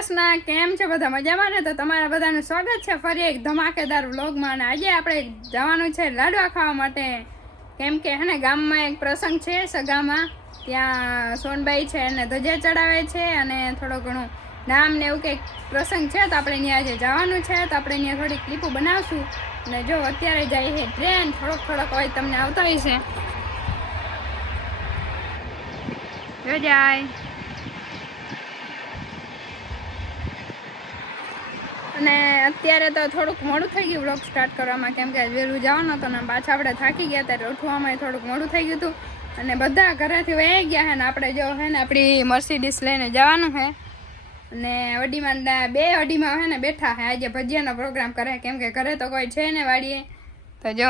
કૃષ્ણ. કેમ છે બધા? મજામાં ને? તો તમારા બધાનું સ્વાગત છે ફરી એક ધમાકેદાર વ્લોગમાં. અને આજે આપણે જવાનું છે લાડવા ખાવા માટે, કેમ કે હે ને ગામમાં એક પ્રસંગ છે સગામાં. ત્યાં સોનબાઈ છે એને ધજા ચડાવે છે અને થોડો ઘણું નામ ને એવું કંઈક પ્રસંગ છે, તો આપણે ત્યાં આજે જવાનું છે. તો આપણે ત્યાં થોડીક ક્લિપો બનાવશું. અને જો અત્યારે જાય છે ટ્રેન, થોડોક હોય તમને આવતા હોય છે જો જાય. અને અત્યારે તો થોડુંક મોડું થઈ ગયું વ્લોગ સ્ટાર્ટ કરવામાં, કેમ કે વહેલું જવાનું હતું ને પાછા આપણે થાકી ગયા ત્યારે ઉઠવામાં થોડુંક મોડું થઈ ગયું હતું. અને બધા ઘરેથી વહી ગયા છે ને આપણે જો છે ને આપણી મર્સિડીસ લઈને જવાનું છે. અને અડીમાં બે અડીમાં છે ને બેઠા છે. આજે ભજીયાનો પ્રોગ્રામ કરે, કેમ કે ઘરે તો કોઈ છે ને વાડીએ. તો જો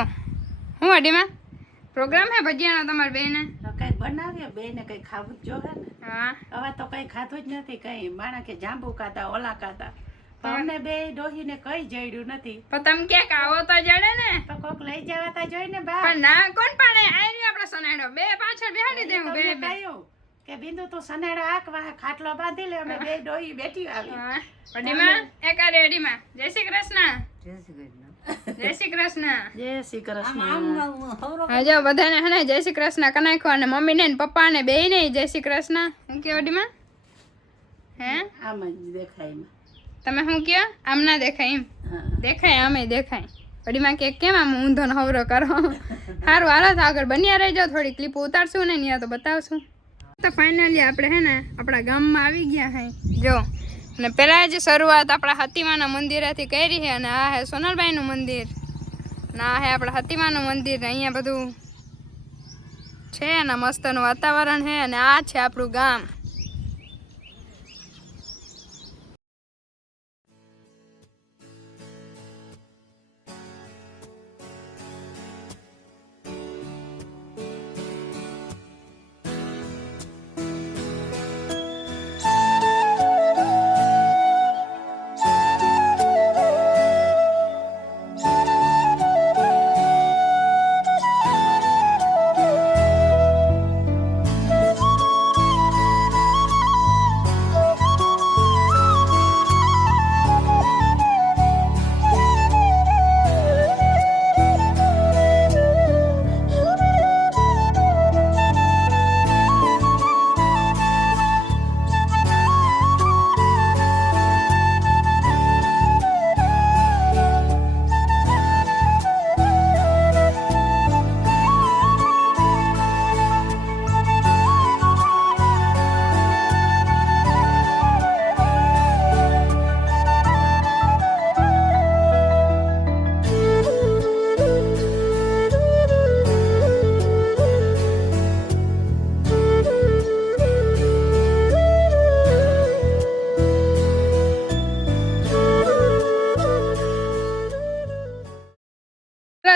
હું અડીમાં પ્રોગ્રામ છે ભજીયાનો તમારે બેને કઈ બનાવીએ બેને કઈ ખાવું જ જોવે ને. હા હવે તો કઈ ખાધું જ નથી. કઈ માણા કે જાંબુ ખાતા ઓલા ખાતા, અમને બે ડોહીને કઈ જડ્યું નથી. પણ તમે ક્યાંક આવો તો જડે ને. તો કોક લઈ જવાતા જોઈને બા. પણ ના કોણ પાડે? આઈ રહ્યો આપણે સનાડો બે પાછળ બેહાડી દેવું બે બે. કહ્યું કે બિંદુ તું સનેડો આક વાહ ખાટલો બાંધી લે, અમે બે ડોહી બેઠી આવી. અડીમાં એકારે અડીમાં જય શ્રી કૃષ્ણ. જય શ્રી કૃષ્ણ. જય શ્રી કૃષ્ણ. જય શ્રી કૃષ્ણ. હા જો બધાને હે ને જય શ્રી કૃષ્ણ કનાખો, અને મમ્મીને ને પપ્પાને બેયને જય શ્રી કૃષ્ણ. હું કે અડીમાં હે આમ જ દેખાય એમાં. તમે શું કયો? આમ ના દેખાય એમ હા. દેખાય, આમે દેખાય. અડીમાં કે કેમ આમ ઊંધો ને હવરો કરો? સારું હાલો તો આગળ બન્યા રહેજો, થોડી ક્લિપ ઉતારશું ને ત્યાં તો બતાવશું. તો ફાઇનલી આપણે હે ને આપણા ગામમાં આવી ગયા હે જો. અને પહેલાં જ શરૂઆત આપણા હતીમાના મંદિરેથી કરી છે. અને આ હે સોનલબાઈનું મંદિર, અને આ હે આપણા હતીમાનું મંદિર. અહીંયા બધું છે અને મસ્તનું વાતાવરણ છે. અને આ છે આપણું ગામ.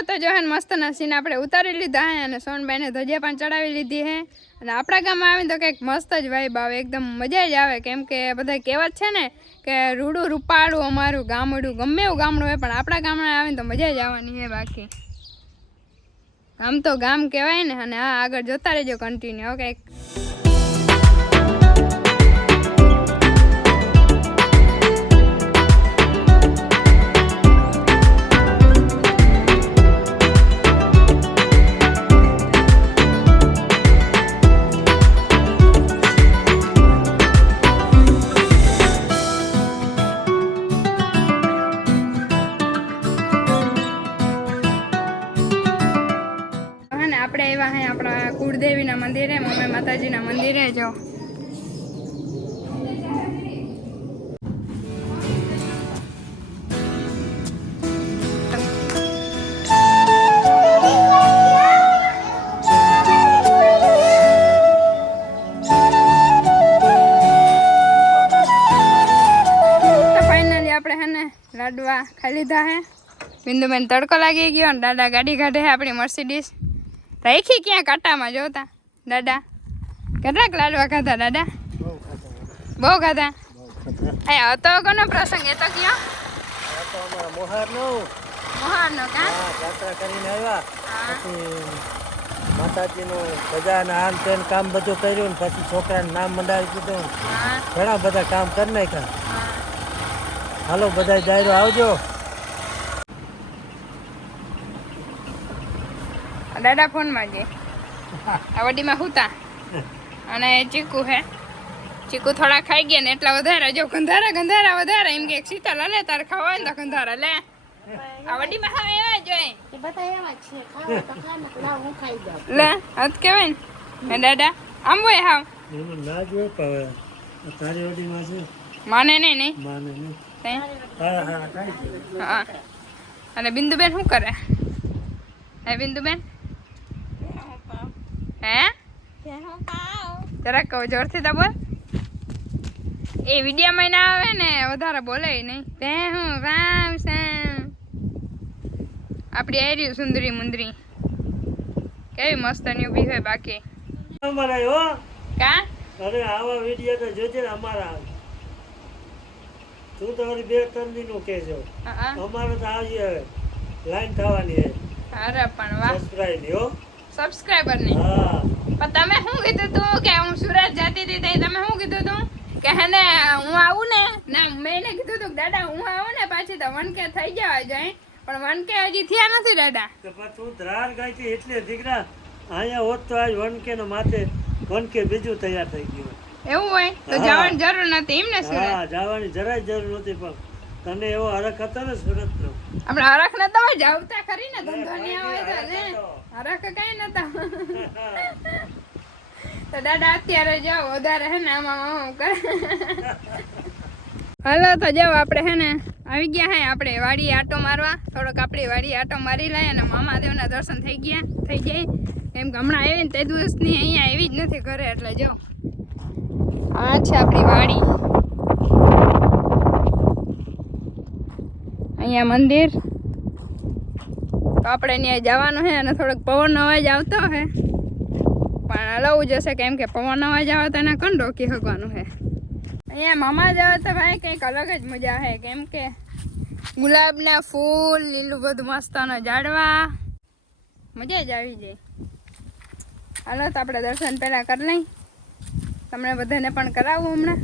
તો જો હે મસ્તના સીન આપણે ઉતારી લીધા હે, અને સોનબાઈને ધજા પણ ચડાવી લીધી હે. અને આપણા ગામમાં આવીને તો કંઈક મસ્ત જ વાઇબ આવે, એકદમ મજા જ આવે. કેમ કે બધા કહેવત છે ને કે રૂડું રૂપાળું અમારું ગામડું, ગમે એવું ગામડું હોય પણ આપણા ગામમાં આવીને તો મજા જ આવવાની છે. બાકી ગામ તો ગામ કહેવાય ને. અને હા આગળ જોતા રહેજો કન્ટિન્યુ. કંઈક આપણે એવા હે આપણા કુળદેવીના મંદિરે, મમ્મી માતાજીના મંદિરે જો. ફાઇનલી આપણે હે ને લાડવા ખાઈ લીધા હે. બિંદુબેન તડકો લાગી ગયો અને દાદા ગાડી કાઢે છે આપણી મર્સિડીસ. રાખી ક્યાં કાંટામાં જોતા દાદા? કેટલાક લાડવા ખાધા દાદા? બહુ ખાધા. અહીંયા હતો કોનો પ્રસંગ? એ તો કયો મોહારનો કા જાત્રા કરીને આવ્યા, પછી માતાજીનું ધજાના આન તેન કામ બધું કર્યું ને પછી છોકરાને નામ મંડાવી દીધું. ઘણા બધા કામ કરી નાખ્યા. હાલો બધા દાયરો આવજો. દાદા ફોનમાં જે આ વડીમાં હુતા અને ચીકુ હે. ચીકુ થોડા ખાઈ ગયા ને એટલા વધારે જો ગંધારા વધારે એમ કે સીતા લે તારે ખાવા ને તો ગંધારા લે. આ વડીમાં હા એવા જોઈ એ બધા એવા જ છે ખાવા તો ખા ને લાવ હું ખાઈ જાઉં લે હત કેવાય ને દાદા આમ હોય હાવ એમાં ના જોવે પણ તારી વડીમાં છે માને નહીં માને નહીં. તઈ? હા હા ખાઈ જાય. હા અને બિંદુબેન શું કરે હે બિંદુબેન હે જરાક કહો જોરથી તો બોલ. એ વિડીયોમાં ના આવે ને વધારે બોલે નહીં તે હું વાવ સામ આપડી આયરી સુંદરી મુંદરી કેવી મસ્ત ની ઊભી હોય બાકી અમારા હો કા અરે આવા વિડીયો તો જોજે ને અમારા આવે. તું તો વળી 2-3 દિનનું કહેજો. હા અમારે તો આવી હવે લાઈન થવાની છે અરે પણ વાહ સબસ્ક્રાઇબ હો. સબસ્ક્રાઇબર ની હા પણ તમે શું કીધું તું કે હું સુરત જતી હતી તઈ તમે શું કીધું તું કે હે ને હું આવું ને ના મેં એને કીધું તું કે દાદા હું આવું ને પાછી તો 1K થઈ જવા જાય પણ 1K હજી થયા નથી દાદા. તો પણ તું ધ્રાર ગાય છે એટલે દીકરા અહીંયા હોત તો આજ 1K નો માથે 1K બીજું તૈયાર થઈ ગયું. એવું હોય તો હા. જવાની જરૂર નથી એમ ને સુરત હા જવાની જરાય જરૂર નથી પણ તને એવો હરખ હતો ને સુરતનો. આપણે હરખ નતા હોય જાવતા ખરી ને ધંધો ની આવે તો ને હરખ કઈ નતા તો દાદા અત્યારે જાઓ વધારે હે ને આમાં કરે. હાલો તો જાઓ આપણે હે ને આવી ગયા હે આપણે વાડી આટો મારવા થોડોક આપણી વાડી આટો મારી લઈએ અને મામાદેવના દર્શન થઈ જાય કેમ કે હમણાં આવી ને તે દિવસની અહીંયા એવી જ નથી ઘરે એટલે જાઓ આ છે આપણી વાડી અહીંયા મંદિર તો આપણે ત્યાં જવાનું છે અને થોડોક પવનનો અવાજ આવતો હે પણ હલાવવું જશે કેમ કે પવનનો અવાજ આવે તો એને કોણ રોકી શકવાનું છે. અહીંયા મામા જાવ તો ભાઈ કંઈક અલગ જ મજા છે કેમ કે ગુલાબના ફૂલ લીલું બધું મસ્તનો ઝાડવા મજા જ આવી જાય. હાલો તો આપણે દર્શન પહેલાં કરી લઈ તમને બધાને પણ કરાવું હમણાં.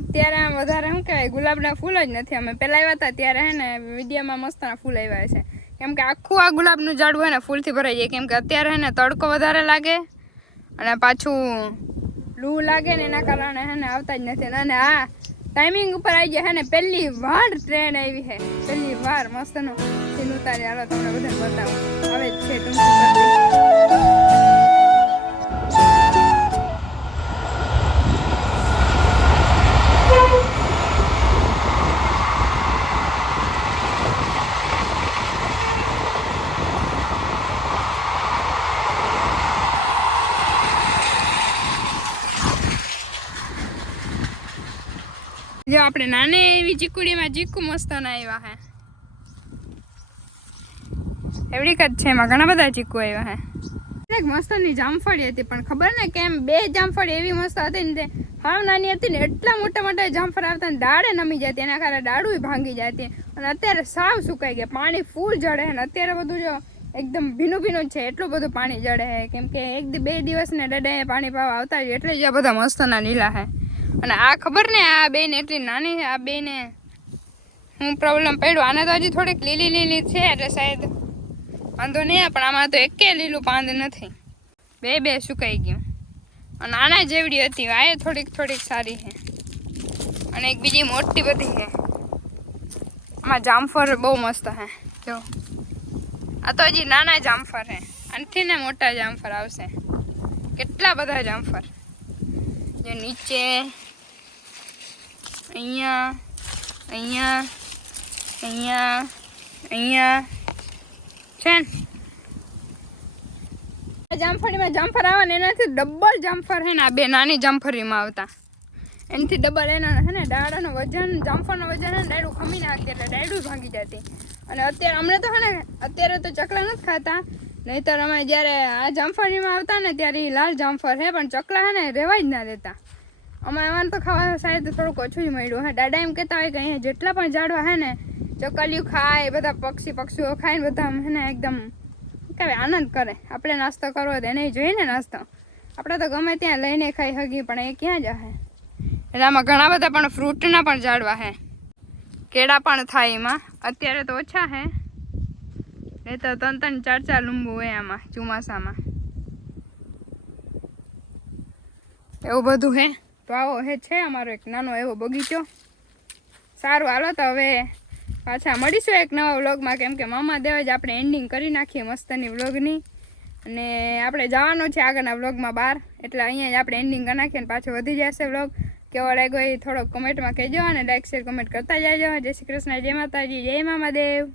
અત્યારે આમ વધારે શું કહેવાય ગુલાબના ફૂલ જ નથી અમે પહેલાં આવ્યા હતા ત્યારે હે ને વિડીયોમાં મસ્તના ફૂલ આવ્યા છે કેમ કે આખું આ ગુલાબનું ઝાડવું હે ને ફૂલથી ભરાઈ જાય કેમ કે અત્યારે હે ને તડકો વધારે લાગે અને પાછું લૂ લાગે ને એના કારણે હે ને આવતા જ નથી. અને આ ટાઈમિંગ ઉપર આવી જાય હે ને પહેલી વાર ટ્રેન આવી છે પહેલી વાર મસ્તનો સીન ઉતારી હાલો તમને બધાને બતાવો હવે જ છે જો આપણે નાને એવી ચીકુડીમાં ચીકુ મસ્તના આવ્યા હે એવડી કદ છે એમાં ઘણા બધા ચીકુ આવ્યા હે. એક મસ્તની જામફળી હતી પણ ખબર ને કેમ 2 જામફળી એવી મસ્ત હતી ને તે હાવ નાની હતી ને એટલા મોટા મોટા જામફળ આવતા ને દાડે નમી જતી એના કારણે દાડું ભાંગી જતી અને અત્યારે સાવ સુકાઈ ગયા પાણી ફૂલ જડે છે ને અત્યારે બધું જો એકદમ ભીનું જ છે એટલું બધું પાણી જડે છે કેમ કે 1-2 દિવસ ને દાદાએ પાણી પાવા આવતા હોય એટલે જ આ બધા મસ્તના લીલા છે. અને આ ખબર ને આ બેન એટલી નાની છે આ બેને હું પ્રોબ્લેમ પડ્યો આને તો હજી થોડીક લીલી છે એટલે શાયદ વાંધો નહીં પણ આમાં તો એકે લીલું પાંદ નથી 2 સુકાઈ ગયું અને આના જેવડી હતી આ થોડીક સારી છે અને એક બીજી મોટી બધી છે. આમાં જામફળ બહુ મસ્ત છે જો આ તો હજી નાના જામફળ છે આનાથી ને મોટા જામફળ આવશે કેટલા બધા જામફળ જો નીચે અહીંયા છે ને જામફળીમાં જામફળ આવે ને એનાથી ડબલ જામફળ છે ને આ 2 નાની જામફળીમાં આવતા એનાથી ડબલ એના છે ને ડાળાનું વજન જામફળનું વજન છે ને ડાયડું ખમી નાખતી એટલે ડાયડું ભાંગી જતી. અને અત્યારે અમને તો છે ને અત્યારે તો ચકલા નથી ખાતા નહીંતર અમે જ્યારે આ જામફળીમાં આવતા ને ત્યારે લાલ જામફળ છે પણ ચકલા છે ને રહેવા જ ના દેતા. અમારે તો ખાવા શાયદ થોડુંક ઓછું જ મળ્યું હે. દાદા એમ કહેતા હોય કે અહીંયા જેટલા પણ ઝાડવા છે ને ચકલિયું ખાય બધા પક્ષીઓ ખાય ને બધા હે ને એકદમ અટકાવે આનંદ કરે. આપણે નાસ્તો કરવો તો એને જોઈએ ને નાસ્તો. આપણે તો ગમે ત્યાં લઈને ખાઈ હગી પણ એ ક્યાં જશે. એટલે આમાં ઘણા બધા પણ ફ્રૂટના પણ ઝાડવા છે. કેળા પણ થાય એમાં. અત્યારે તો ઓછા છે, એ તો 3-4 લીંબુ હોય આમાં ચોમાસામાં. એવું બધું હે. તો આવો હે છે અમારો એક નાનો એવો બગીચો. સારું હાલો તો હવે પાછા મળીશું એક નવા વ્લોગમાં, કેમ કે મામા દેવે જ આપણે એન્ડિંગ કરી નાખીએ મસ્તની વ્લોગની. અને આપણે જવાનું છે આગળના વ્લોગમાં બહાર, એટલે અહીંયા જ આપણે એન્ડિંગ કરી નાખીએ. અને પાછો વધી જશે વ્લોગ. કેવો લાગ્યો એ થોડોક કમેન્ટમાં કહેજો અને લાઈક શેર કમેન્ટ કરતા જાજો. જય શ્રી કૃષ્ણ, જય માતાજી, જય મામાદેવ.